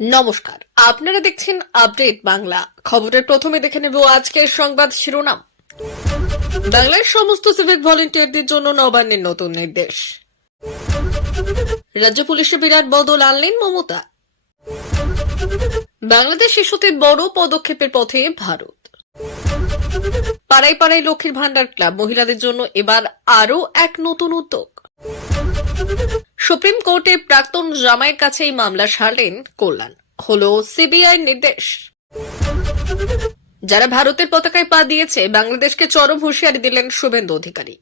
নমস্কার, আপনারা দেখছেন আপডেট বাংলা। খবরের প্রথমে দেখে নেব আজকের সংবাদ শিরোনাম। বাংলার সমস্ত সিভিক ভলেন্টিয়ারদের জন্য নবান্নের নতুন নির্দেশ। রাজ্য পুলিশে বিরাট বদল আনলেন মমতা। বাংলাদেশ ইস্যুতে বড় পদক্ষেপের পথে ভারত। পাড়ায় পাড়ায় লক্ষ্মীর ভান্ডার ক্লাব মহিলাদের জন্য এবার আরো এক নতুন উদ্যোগ। সুপ্রিম কোর্টে প্রাক্তন জামাইয়ের কাছে এই মামলা সারলেন কল্যাণ। হলো সিবিআই নির্দেশ। যারা ভারতের পতাকায় পা দিয়েছে বাংলাদেশকে চরম হুঁশিয়ারি দিলেন শুভেন্দু অধিকারী।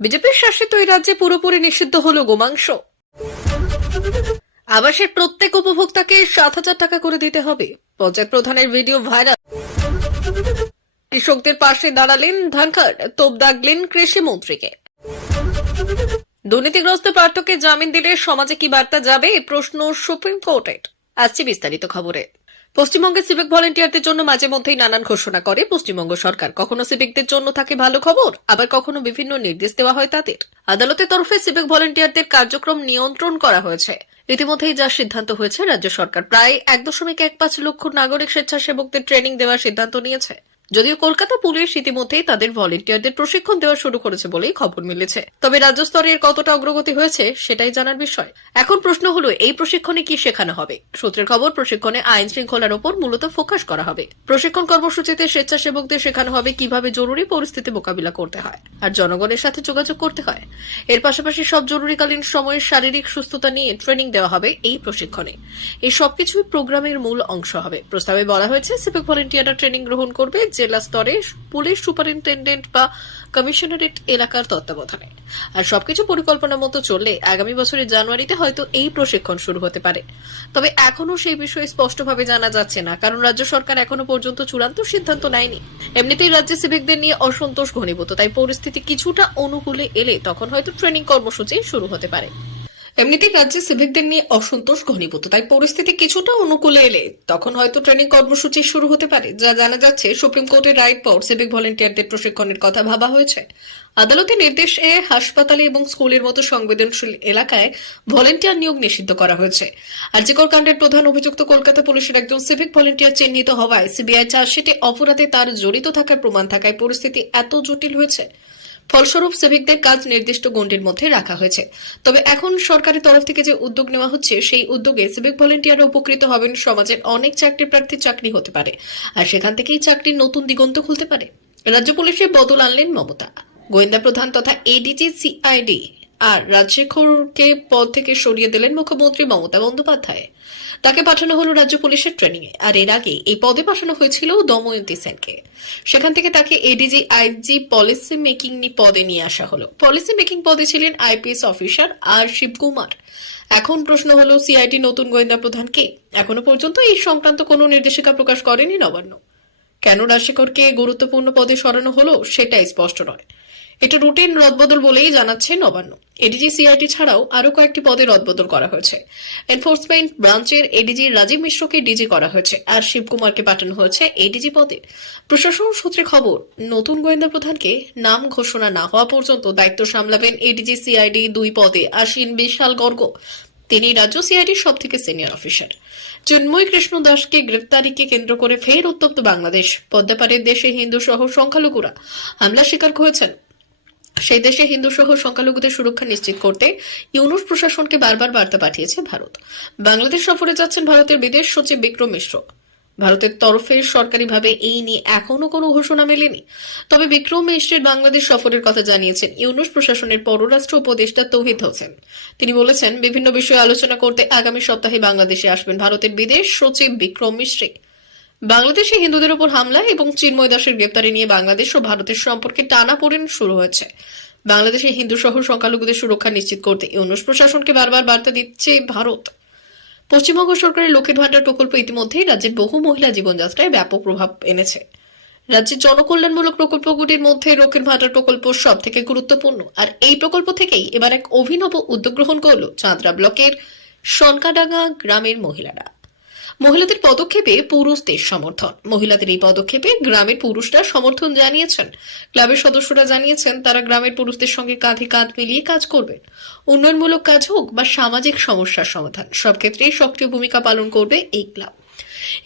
বিজেপির শাসিত এই রাজ্যে পুরোপুরি নিষিদ্ধ হলো গোমাংস। আবাসের প্রত্যেক উপভোক্তাকে 7,000 টাকা করে দিতে হবে, পঞ্চায়েত প্রধানের ভিডিও ভাইরাল। কৃষকদের পাশে দাঁড়ালেন ধনখড়, তোপ দাগলেন কৃষি মন্ত্রীকে। দুর্নীতিগ্রস্ত প্রার্থীকে জামিন দিলে সমাজে কি বার্তা যাবে, প্রশ্ন সুপ্রিম কোর্টের। আসছে বিস্তারিত খবরে। পশ্চিমবঙ্গে সিভিক ভলেন্টিয়ারদের জন্য মাঝে মধ্যেই নানান ঘোষণা করে পশ্চিমবঙ্গ সরকার। কখনো সিভিকদের জন্য থাকে ভালো খবর, আবার কখনো বিভিন্ন নির্দেশ দেওয়া হয় তাদের। আদালতের তরফে সিভিক ভলেন্টিয়ারদের কার্যক্রম নিয়ন্ত্রণ করা হয়েছে। ইতিমধ্যেই যা সিদ্ধান্ত হয়েছে, রাজ্য সরকার প্রায় 1.15 লক্ষ নাগরিক স্বেচ্ছাসেবকদের ট্রেনিং দেওয়ার সিদ্ধান্ত নিয়েছে। যদিও কলকাতা পুলিশ ইতিমধ্যেই তাদের ভলেন্টিয়ারদের প্রশিক্ষণ দেওয়া শুরু করেছে বলেই খবর মিলেছে, তবে রাজ্য স্তরের কতটা অগ্রগতি হয়েছে সেটাই জানার বিষয়। এখন প্রশ্ন হলো, এই প্রশিক্ষণে কি শেখানো হবে? সূত্রের খবর, প্রশিক্ষণে আইন শৃঙ্খলার উপর মূলত ফোকাস করা হবে। প্রশিক্ষণ কর্মসূচিতে স্বেচ্ছাসেবকদের শেখানো হবে কিভাবে জরুরি পরিস্থিতি মোকাবিলা করতে হয় আর জনগণের সাথে যোগাযোগ করতে হয়। এর পাশাপাশি সব জরুরিকালীন সময়ে শারীরিক সুস্থতা নিয়ে ট্রেনিং দেওয়া হবে এই প্রশিক্ষণে। এই সবকিছুই প্রোগ্রামের মূল অংশ হবে। প্রস্তাবে বলা হয়েছে, সিভিক ভলেন্টিয়াররা ট্রেনিং গ্রহণ করবে জেলা স্তরে পুলিশ সুপারিনটেন্ডেন্ট বা কমিশনারেট এলাকার তত্ত্বাবধানে। আর সবকিছু পরিকল্পনা মতো চললে আগামী বছরের জানুয়ারিতে হয়তো এই প্রশিক্ষণ শুরু হতে পারে। তবে এখনো সেই বিষয়ে স্পষ্টভাবে জানা যাচ্ছে না, কারণ রাজ্য সরকার এখনো পর্যন্ত চূড়ান্ত সিদ্ধান্ত নেয়নি। এমনিতেই রাজ্যে সিভিকদের নিয়ে অসন্তোষ ঘনীভূত, তাই পরিস্থিতি কিছুটা অনুকূলে এলে তখন হয়তো ট্রেনিং কর্মসূচি শুরু হতে পারে। এমনিতেই রাজ্যে সিভিকদের নিয়ে অসন্তোষ ঘনীভূত, তাই পরিস্থিতি কিছুটা অনুকূলে এলে তখন হয়তো ট্রেনিং কর্মসূচি শুরু হতে পারে। যা জানা যাচ্ছে, সুপ্রিম কোর্টের রায়ের পর সিভিক ভলেন্টিয়ারদের প্রশিক্ষণের কথা ভাবা হয়েছে। আদালতের নির্দেশে হাসপাতালে এবং স্কুলের মতো সংবেদনশীল এলাকায় ভলেন্টিয়ার নিয়োগ নিষিদ্ধ করা হয়েছে। আরজিকর কাণ্ডের প্রধান অভিযুক্ত কলকাতা পুলিশের একজন সিভিক ভলেন্টিয়ার চিহ্নিত হওয়ায় সিবিআই চার্জশিটে অপরাধে তার জড়িত থাকার প্রমাণ থাকায় পরিস্থিতি এত জটিল হয়েছে। ফলস্বরূপ সিভিকদের কাজ নির্দিষ্ট গণ্ডির মধ্যে রাখা হয়েছে। তবে এখন সরকারের তরফ থেকে যে উদ্যোগ নেওয়া হচ্ছে, সেই উদ্যোগে সিভিক ভলেন্টিয়াররা উপকৃত হবেন। সমাজের অনেক চাকরি প্রার্থী চাকরি হতে পারে, আর সেখান থেকেই চাকরির নতুন দিগন্ত খুলতে পারে। রাজ্য পুলিশে বদল আনলেন মমতা। গোয়েন্দা প্রধান তথা এডিজি সিআইডি আর রাজশেখরকে পদ থেকে সরিয়ে দিলেন মুখ্যমন্ত্রী মমতা বন্দ্যোপাধ্যায়। তাকে পাঠানো হলো রাজ্য পুলিশের ট্রেনিং এ। আর এর আগে এই পদে পাঠানো হয়েছিল দময়ন্তী সেনকে। সেখান থেকে তাকে এডিজি আইজি পলিসি মেকিং পদে নিয়ে আসা হলো। পলিসি মেকিং পদে ছিলেন আইপিএস অফিসার আর শিবকুমার। এখন প্রশ্ন হলো, সিআইডি নতুন গোয়েন্দা প্রধান কে? এখনো পর্যন্ত এই সংক্রান্ত কোনো নির্দেশিকা প্রকাশ করেনি নবান্ন। কেন রাজশেখরকে গুরুত্বপূর্ণ পদে সরানো হলো সেটাই স্পষ্ট নয়। এটা রুটিন রদবদল বলেই জানাচ্ছে নবান্ন। এডিজি সিআইটি ছাড়াও আরো কয়েকটি পদে রদবদল করা হয়েছে। এনফোর্সমেন্ট ব্রাঞ্চের এডিজি রাজীব মিশ্রকে ডিজি করা হয়েছে, আর শিবকুমারকে পাঠানো হয়েছে এডিজি পদে। প্রশাসন সূত্রে খবর, নতুন গোয়েন্দা প্রধানকে নাম ঘোষণা না হওয়া পর্যন্ত দায়িত্ব সামলাবেন এডিজি সিআইডি 2 পদে আসীন বিশাল গর্গ। তিনি রাজ্য সিআইডির সব থেকে সিনিয়র অফিসার। চিন্ময় কৃষ্ণ দাসকে গ্রেফতারিকে কেন্দ্র করে ফের উত্তপ্ত বাংলাদেশ। পদ্মাপাড়ের দেশে হিন্দু সহ সংখ্যালঘুরা হামলা শিকার হয়েছেন। সেই দেশে হিন্দু সহ সংখ্যালঘুদের সুরক্ষা নিশ্চিত করতে ইউনুস প্রশাসনকে বারবার বার্তা পাঠিয়েছে ভারত। বাংলাদেশ সফরে যাচ্ছেন ভারতের বিদেশ সচিব বিক্রম মিশ্র। ভারতের তরফে সরকারিভাবে এই নিয়ে এখনো কোনো ঘোষণা মেলেনি। তবে বিক্রম মিশ্রের বাংলাদেশ সফরের কথা জানিয়েছেন ইউনুস প্রশাসনের পররাষ্ট্র উপদেষ্টা তৌহিদ হোসেন। তিনি বলেছেন, বিভিন্ন বিষয়ে আলোচনা করতে আগামী সপ্তাহে বাংলাদেশে আসবেন ভারতের বিদেশ সচিব বিক্রম মিশ্র। বাংলাদেশে হিন্দুদের উপর হামলা এবং চিন্ময় দাসের গ্রেপ্তারি নিয়ে বাংলাদেশ ও ভারতের সম্পর্কে টানাপোড়েন শুরু হয়েছে। বাংলাদেশে হিন্দু সহ সংখ্যালঘুদের সুরক্ষা নিশ্চিত করতে ইউনুস প্রশাসনকে বারবার বার্তা দিচ্ছে ভারত। পশ্চিমবঙ্গ সরকারের লক্ষ্মীর ভান্ডার প্রকল্প ইতিমধ্যেই রাজ্যের বহু মহিলা জীবনযাত্রায় ব্যাপক প্রভাব এনেছে। রাজ্যের জনকল্যাণমূলক প্রকল্পগুলির মধ্যে লক্ষ্মীর ভান্ডার প্রকল্প সব থেকে গুরুত্বপূর্ণ। আর এই প্রকল্প থেকেই এবার এক অভিনব উদ্যোগ গ্রহণ করল চাঁদরা ব্লকের সনকাডাঙ্গা গ্রামের মহিলারা। মহিলাদের পদক্ষেপে পুরুষদের সমর্থন। মহিলাদের এই পদক্ষেপে গ্রামের পুরুষরা সমর্থন জানিয়েছেন। ক্লাবের সদস্যরা জানিয়েছেন তারা গ্রামের পুরুষদের সঙ্গে কাঁধে কাঁধ মিলিয়ে কাজ করবেন। উন্নয়নমূলক কাজ হোক বা সামাজিক সমস্যার সমাধান, সব ক্ষেত্রেই সক্রিয় ভূমিকা পালন করবে এই ক্লাব।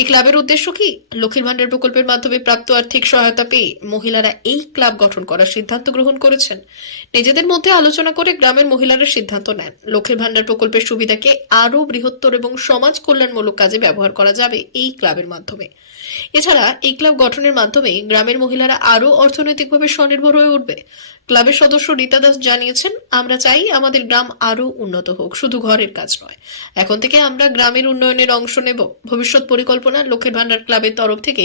এই ক্লাবের উদ্দেশ্য কি? লক্ষ্মীর ভান্ডার প্রকল্পের মাধ্যমে প্রাপ্ত আর্থিক সহায়তা পেয়ে মহিলারা এই ক্লাব গঠন করার সিদ্ধান্ত গ্রহণ করেছেন। নিজেদের মধ্যে আলোচনা করে গ্রামের মহিলারা সিদ্ধান্ত নেন লক্ষ্মীর ভান্ডার প্রকল্পের সুবিধাকে আরও বৃহত্তর এবং সমাজ কল্যাণমূলক কাজে ব্যবহার করা যাবে এই ক্লাবের মাধ্যমে। এছাড়া এই ক্লাব গঠনের মাধ্যমে গ্রামের মহিলারা আরও অর্থনৈতিকভাবে স্বনির্ভর হয়ে উঠবে। ক্লাবের সদস্য রীতা দাস জানিয়েছেন, আমরা চাই আমাদের গ্রাম আরও উন্নত হোক, শুধু ঘরের কাজ নয়। এখন থেকে আমরা গ্রামের উন্নয়নের অংশ নেব। ভবিষ্যৎ পরিকল্পনা লক্ষ্মীর ভান্ডার ক্লাবের তরফ থেকে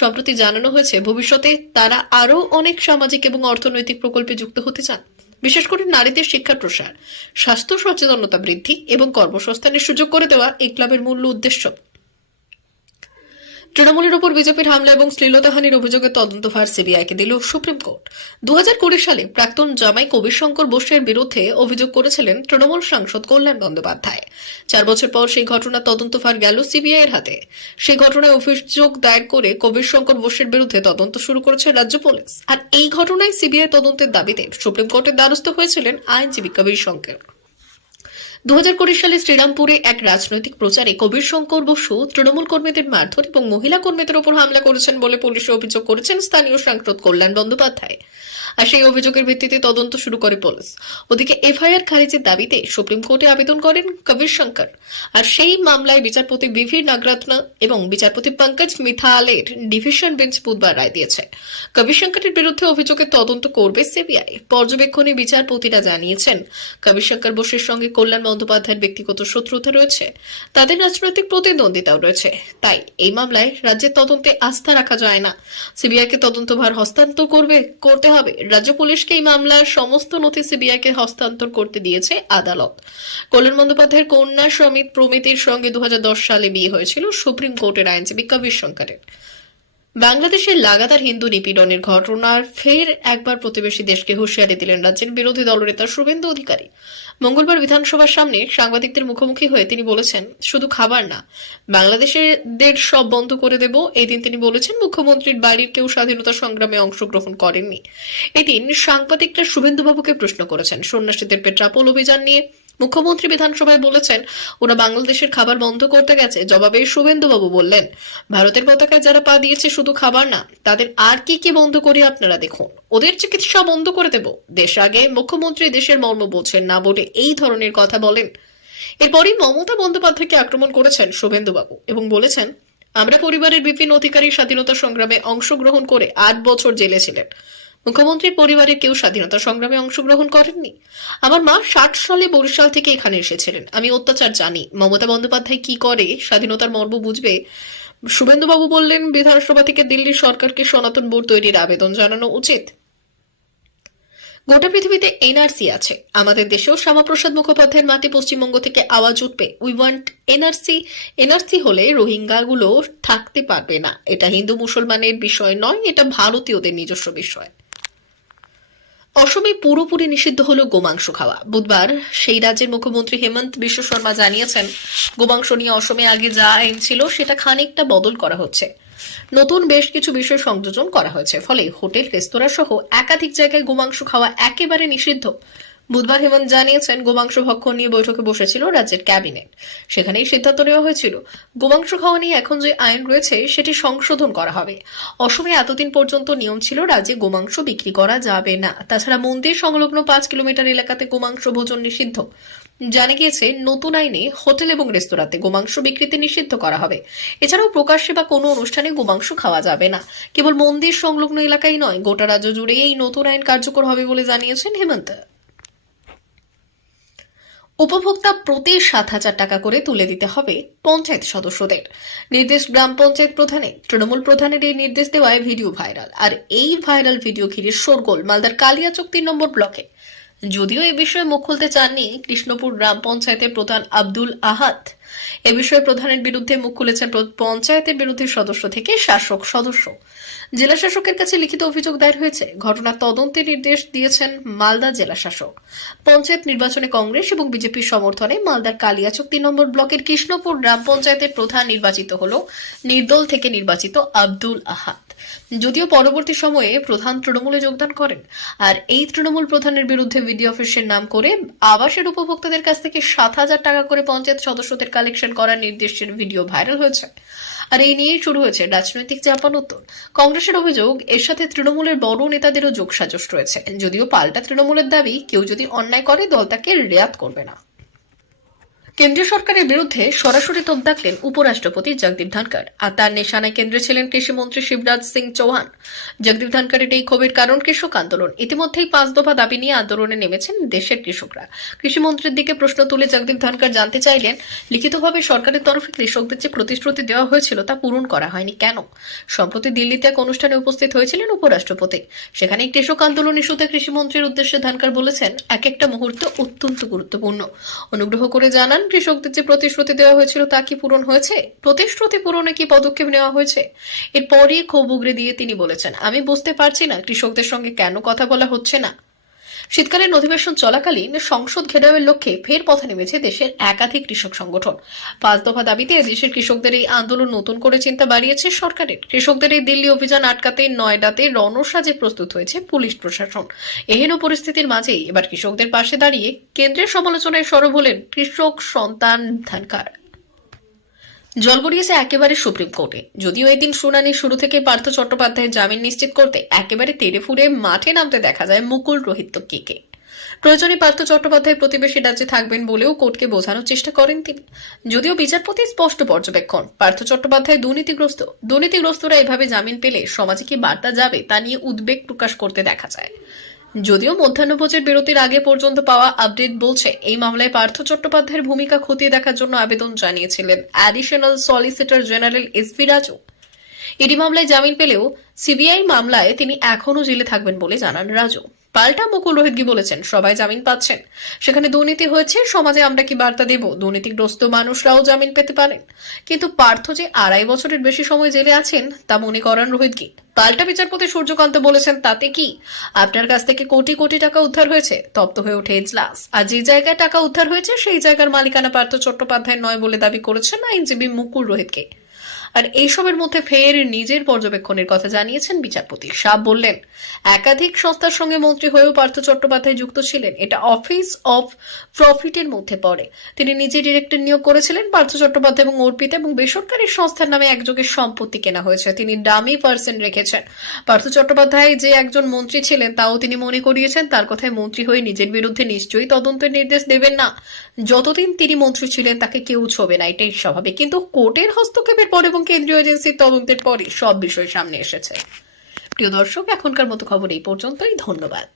সম্প্রতি জানানো হয়েছে ভবিষ্যতে তারা আরও অনেক সামাজিক এবং অর্থনৈতিক প্রকল্পে যুক্ত হতে চান। বিশেষ করে নারীদের শিক্ষার প্রসার, স্বাস্থ্য সচেতনতা বৃদ্ধি এবং কর্মসংস্থানের সুযোগ করে দেওয়া এই ক্লাবের মূল উদ্দেশ্য। তৃণমূলের উপর বিজেপির হামলা এবং শ্লীলতাহানির অভিযোগে তদন্তভার সিবিআইকে দিল সুপ্রিম কোর্ট। 2020 সালে প্রাক্তন জামাই কবির শঙ্কর বোসের বিরুদ্ধে অভিযোগ করেছিলেন তৃণমূল সাংসদ কল্যাণ বন্দ্যোপাধ্যায়। 4 বছর পর সেই ঘটনার তদন্তভার গেল সিবিআই এর হাতে। সেই ঘটনায় অভিযোগ দায়ের করে কবির শঙ্কর বোসের বিরুদ্ধে তদন্ত শুরু করেছে রাজ্য পুলিশ। আর এই ঘটনায় সিবিআই তদন্তের দাবিতে সুপ্রিম কোর্টের দ্বারস্থ হয়েছিলেন আইনজীবী কবির শঙ্কর। 2020 সালে শ্রীরামপুরে এক রাজনৈতিক প্রচারে কবির শঙ্কর বসু তৃণমূল কর্মীদের মারধর এবং মহিলা কর্মীদের উপর হামলা করেছেন বলে পুলিশে অভিযোগ করেছেন স্থানীয় সাংসদ কল্যাণ বন্দ্যোপাধ্যায়। আর সেই অভিযোগের ভিত্তিতে তদন্ত শুরু করে পুলিশ। ওদিকে এফআইআর খারিজের দাবিতে সুপ্রিম কোর্টে আবেদন করেন কবির শঙ্কর। আর সেই মামলায় বিচারপতি বিভি নাগরত্ন এবং বিচারপতি পঙ্কজ মিথালের ডিভিশন বেঞ্চ বুধবার রায় দিয়েছে। কবির শঙ্করের বিরুদ্ধে অভিযোগের তদন্ত করবে সিবিআই। পর্যবেক্ষণে বিচারপতিরা জানিয়েছেন কবির শঙ্কর বোসের সঙ্গে কল্যাণ বন্দ্যোপাধ্যায়ের ব্যক্তিগত শত্রুতা রয়েছে, তাদের রাজনৈতিক প্রতিদ্বন্দ্বিতাও রয়েছে। তাই এই মামলায় রাজ্যের তদন্তে আস্থা রাখা যায় না। সিবিআইকে তদন্তভার হস্তান্তর করতে হবে। রাজ্য পুলিশকে এই মামলার সমস্ত নথি সিবিআইকে হস্তান্তর করতে দিয়েছে আদালত। কল্যাণ বন্দ্যোপাধ্যায়ের কন্যা সমিত প্রমিতির সঙ্গে 2010 সালে বিয়ে হয়েছিল সুপ্রিম কোর্টের আইনজীবী কবির শঙ্করের। বাংলাদেশের লাগাতার হিন্দু নিপীড়নের ঘটনার ফের একবার প্রতিবেশী দেশকে হুঁশিয়ারি দিলেন রাজ্যের বিরোধী দলনেতা শুভেন্দু অধিকারী। মঙ্গলবার বিধানসভার সামনে সাংবাদিকদের মুখোমুখি হয়ে তিনি বলেছেন, শুধু খাবার না, বাংলাদেশের সব বন্ধ করে দেব। এদিন তিনি বলেছেন মুখ্যমন্ত্রীর বাড়ির কেউ স্বাধীনতা সংগ্রামে অংশগ্রহণ করেননি। এদিন সাংবাদিকরা শুভেন্দুবাবুকে প্রশ্ন করেছেন সন্ন্যাসীদের পেট্রাপোল অভিযান নিয়ে। মুখ্যমন্ত্রী বিধানসভায় বলেছেন ওরা বাংলাদেশের খাবার বন্ধ করতে গেছে। জবাবে শুভেন্দুবাবু বললেন, ভারতের পতাকায় যারা পা দিয়েছে শুধু খাবার না, তাদের আর কি কি বন্ধ করি আপনারা দেখুন। ওদের চিকিৎসা বন্ধ করে দেব। দেশ আগে। মুখ্যমন্ত্রী দেশের মর্ম বোঝেন না বলে এই ধরনের কথা বলেন। এরপরই মমতা বন্দ্যোপাধ্যায়কে আক্রমণ করেছেন শুভেন্দুবাবু এবং বলেছেন, আমরা পরিবারের বিপিন অধিকারী স্বাধীনতা সংগ্রামে অংশগ্রহণ করে 8 বছর জেলে ছিলেন। মুখ্যমন্ত্রীর পরিবারের কেউ স্বাধীনতা সংগ্রামে অংশগ্রহণ করেননি। আমার মা 60 সালে বরিশাল থেকে এখানে এসেছিলেন। আমি অত্যাচার জানি। মমতা বন্দ্যোপাধ্যায় কি করে স্বাধীনতার মর্ম বুঝবে? শুভেন্দুবাবু বললেন, বিধানসভা থেকে দিল্লি সরকারকে সনাতন বোর্ড তৈরির আবেদন জানানো উচিত। গোটা পৃথিবীতে এনআরসি আছে, আমাদের দেশেও শ্যামাপ্রসাদ মুখোপাধ্যায়ের মাটি পশ্চিমবঙ্গ থেকে আওয়াজ উঠবে। We want NRC. এনআরসি হলে রোহিঙ্গাগুলো থাকতে পারবে না। এটা হিন্দু মুসলমানের বিষয় নয়, এটা ভারতীয়দের নিজস্ব বিষয়। অসমে পুরোপুরি নিষিদ্ধ হলো গোমাংস খাওয়া। বুধবার সেই রাজ্যের মুখ্যমন্ত্রী হেমন্ত বিশ্ব শর্মা জানিয়েছেন, গোমাংস নিয়ে অসমে আগে যা আইন ছিল সেটা খানিকটা বদল করা হচ্ছে। নতুন বেশ কিছু বিষয় সংযোজন করা হয়েছে। ফলে হোটেল, রেস্তোরাঁ সহ একাধিক জায়গায় গোমাংস খাওয়া একেবারে নিষিদ্ধ। বুধবার হেমন্ত জানিয়েছেন, গোমাংস ভক্ষণ নিয়ে বৈঠকে বসেছিল রাজ্যের ক্যাবিনেট। সেখানেই সিদ্ধান্ত নেওয়া হয়েছিল গোমাংস খাওয়া নিয়ে এখন যে আইন রয়েছে সেটি সংশোধন করা হবে। অসমে এতদিন পর্যন্ত নিয়ম ছিল রাজ্যে গোমাংস বিক্রি করা যাবে না। তাছাড়া মন্দির সংলগ্ন 5 কিলোমিটার এলাকাতে গোমাংস ভোজন নিষিদ্ধ। জানা গিয়েছে নতুন আইনে হোটেল এবং রেস্তোরাঁতে গোমাংস বিক্রিতে নিষিদ্ধ করা হবে। এছাড়াও প্রকাশ্যে বা কোনো অনুষ্ঠানে গোমাংস খাওয়া যাবে না। কেবল মন্দির সংলগ্ন এলাকায় নয়, গোটা রাজ্য জুড়ে এই নতুন আইন কার্যকর হবে বলে জানিয়েছেন হেমন্ত। উপভোক্তা প্রতি 7,000 টাকা করে তুলে দিতে হবে পঞ্চায়েত সদস্যদের। নির্দেশ গ্রাম পঞ্চায়েত প্রধানের। তৃণমূল প্রধানের এই নির্দেশ দেওয়ায় ভিডিও ভাইরাল। আর এই ভাইরাল ভিডিও ঘিরে শোরগোল মালদার কালিয়াচক 3 নম্বর ব্লকে। যদিও এ বিষয়ে মুখ খুলতে চাননি কৃষ্ণপুর গ্রাম পঞ্চায়েতের প্রধান আব্দুল আহাদ। এ বিষয়ে প্রধানের বিরুদ্ধে মুখ খুলেছেন পঞ্চায়েতের বিরোধী সদস্য থেকে শাসক সদস্য। জেলা শাসকের কাছে লিখিত অভিযোগ দায়ের হয়েছে। ঘটনার তদন্তের নির্দেশ দিয়েছেন মালদা জেলা শাসক। পঞ্চায়েত নির্বাচনে কংগ্রেস এবং বিজেপির সমর্থনে মালদার কালিয়াচক 3 নম্বর ব্লকের কৃষ্ণপুর গ্রাম পঞ্চায়েতের প্রধান নির্বাচিত হল নির্দল থেকে নির্বাচিত আব্দুল আহাদ। যদিও পরবর্তী সময়ে প্রধান তৃণমূলে যোগদান করেন। আর এই তৃণমূল প্রধানের বিরুদ্ধে ভিডিও অফিসের নাম করে আবাসের উপভোক্তাদের কাছ থেকে 7,000 টাকা করে পঞ্চায়েত সদস্যদের কালেকশন করার নির্দেশের ভিডিও ভাইরাল হয়েছে। আর এই নিয়েই শুরু হয়েছে রাজনৈতিক চাপানোত্তর। কংগ্রেসের অভিযোগ, এর সাথে তৃণমূলের বড় নেতাদেরও যোগসাজশ রয়েছে। যদিও পাল্টা তৃণমূলের দাবি, কেউ যদি অন্যায় করে দল তাকে রেয়াত করবে না। কেন্দ্রীয় সরকারের বিরুদ্ধে সরাসরি তোপ দাগলেন উপরাষ্ট্রপতি জগদীপ ধনখড়। আর তার নিশানায় কেন্দ্রে ছিলেন কৃষিমন্ত্রী শিবরাজ সিং চৌহান। জগদীপ ধনখড়ের এই ক্ষোভের কারণ কৃষক আন্দোলন। ইতিমধ্যেই 5 দফা দাবি নিয়ে আন্দোলনে নেমেছেন দেশের কৃষকরা। কৃষিমন্ত্রীর দিকে প্রশ্ন তুলে জগদীপ ধনখড় জানতে চাইলেন, লিখিতভাবে সরকারের তরফে কৃষকদের যে প্রতিশ্রুতি দেওয়া হয়েছিল তা পূরণ করা হয়নি কেন? সম্প্রতি দিল্লিতে এক অনুষ্ঠানে উপস্থিত হয়েছিলেন উপরাষ্ট্রপতি। সেখানে কৃষক আন্দোলন ইস্যুতে কৃষিমন্ত্রীর উদ্দেশ্যে ধনখড় বলেছেন, এক একটা মুহূর্ত অত্যন্ত গুরুত্বপূর্ণ। অনুগ্রহ করে জানান, কৃষকদের যে প্রতিশ্রুতি দেওয়া হয়েছিল তা কি পূরণ হয়েছে? প্রতিশ্রুতি পূরণে কি পদক্ষেপ নেওয়া হয়েছে? এরপরই ক্ষোভ উগরে দিয়ে তিনি বলেছেন, আমি বুঝতে পারছি না কৃষকদের সঙ্গে কেন কথা বলা হচ্ছে না। শীতকালীন অধিবেশন চলাকালীন সংসদ ঘেরাওয়ের লক্ষ্যে ফের পথে নেমেছে দেশের একাধিক কৃষক সংগঠন। 5 দফা দাবিতে দেশের কৃষকদের এই আন্দোলন নতুন করে চিন্তা বাড়িয়েছে সরকারের। কৃষকদের এই দিল্লি অভিযান আটকাতে নয়ডাতে রণসাজে প্রস্তুত হয়েছে পুলিশ প্রশাসন। এহেন পরিস্থিতির মাঝেই এবার কৃষকদের পাশে দাঁড়িয়ে কেন্দ্রের সমালোচনায় সরব হলেন কৃষক সন্তান ধনখড়। জল গড়িয়েছে একেবারে সুপ্রিম কোর্টে। যদিও এদিন শুনানি শুরু থেকে পার্থ চট্টোপাধ্যায়ের জামিন নিশ্চিত করতে একেবারে তেড়ে ফুড়ে মাঠে নামতে দেখা যায় মুকুল রোহিতকে। প্রয়োজনে পার্থ চট্টোপাধ্যায় প্রতিবেশী রাজ্যে থাকবেন বলেও কোর্টকে বোঝানোর চেষ্টা করেন তিনি। যদিও বিচারপতি স্পষ্ট পর্যবেক্ষণ, পার্থ চট্টোপাধ্যায় দুর্নীতিগ্রস্তরা এভাবে জামিন পেলে সমাজে কি বার্তা যাবে তা নিয়ে উদ্বেগ প্রকাশ করতে দেখা যায়। যদিও মধ্যাহ্নভোজের বিরতির আগে পর্যন্ত পাওয়া আপডেট বলছে, এই মামলায় পার্থ চট্টোপাধ্যায়ের ভূমিকা খতিয়ে দেখার জন্য আবেদন জানিয়েছিলেন additional solicitor general SV Raju. ED মামলায় জামিন পেলেও সিবিআই মামলায় তিনি এখনও জেলে থাকবেন বলে জানান রাজু। পাল্টা মুকুল রোহিতগি বলেছেন, সবাই জামিন পাচ্ছেন, সেখানে দুর্নীতি হয়েছে, সমাজে আমরা কি বার্তা দেব? দুর্নীতিগ্রস্ত মানুষরাও জামিন পেতে পারেন, কিন্তু পার্থ যে 2.5 বছরের বেশি সময় জেলে আছেন তা মনে করান রোহিতগি। পাল্টা বিচারপতি সূর্যকান্ত বলেছেন, তাতে কি? আপনার কাছ থেকে কোটি কোটি টাকা উদ্ধার হয়েছে, তপ্ত হয়ে ওঠে এজলাস। আর যে জায়গায় টাকা উদ্ধার হয়েছে সেই জায়গার মালিকানা পার্থ চট্টোপাধ্যায় নয় বলে দাবি করেছেন আইনজীবী মুকুল রোহিতকে। আর এইসবের মধ্যে ফের নিজের পর্যবেক্ষণের কথা জানিয়েছেন বিচারপতি। সাব বললেন, একাধিক সংস্থার সঙ্গে মন্ত্রী হয়েও পার্থ চট্টোপাধ্যায় যুক্ত ছিলেন, এটা অফিস অফ প্রফিটের মধ্যে পড়ে। তিনি নিজে ডিরেক্টর নিয়োগ করেছিলেন পার্থ চট্টোপাধ্যায় এবং অর্পিতা, এবং বেসরকারি সংস্থার নামে একযোগে সম্পত্তি কেনা হয়েছে। তিনি ডামি পার্সন রেখেছেন। পার্থ চট্টোপাধ্যায় যে একজন মন্ত্রী ছিলেন তাও তিনি মনে করিয়েছেন। তার কথায় মন্ত্রী হয়ে নিজের বিরুদ্ধে নিশ্চয়ই তদন্তের নির্দেশ দেবেন না। যতদিন তিনি মন্ত্রী ছিলেন তাকে কেউ ছোবে না, এটাই স্বাভাবিক। কিন্তু কোর্টের হস্তক্ষেপের পর এবং কেন্দ্রীয় এজেন্সির তদন্তের পরই সব বিষয় সামনে এসেছে। প্রিয় দর্শক, এখনকার মতো খবর এই পর্যন্তই। ধন্যবাদ।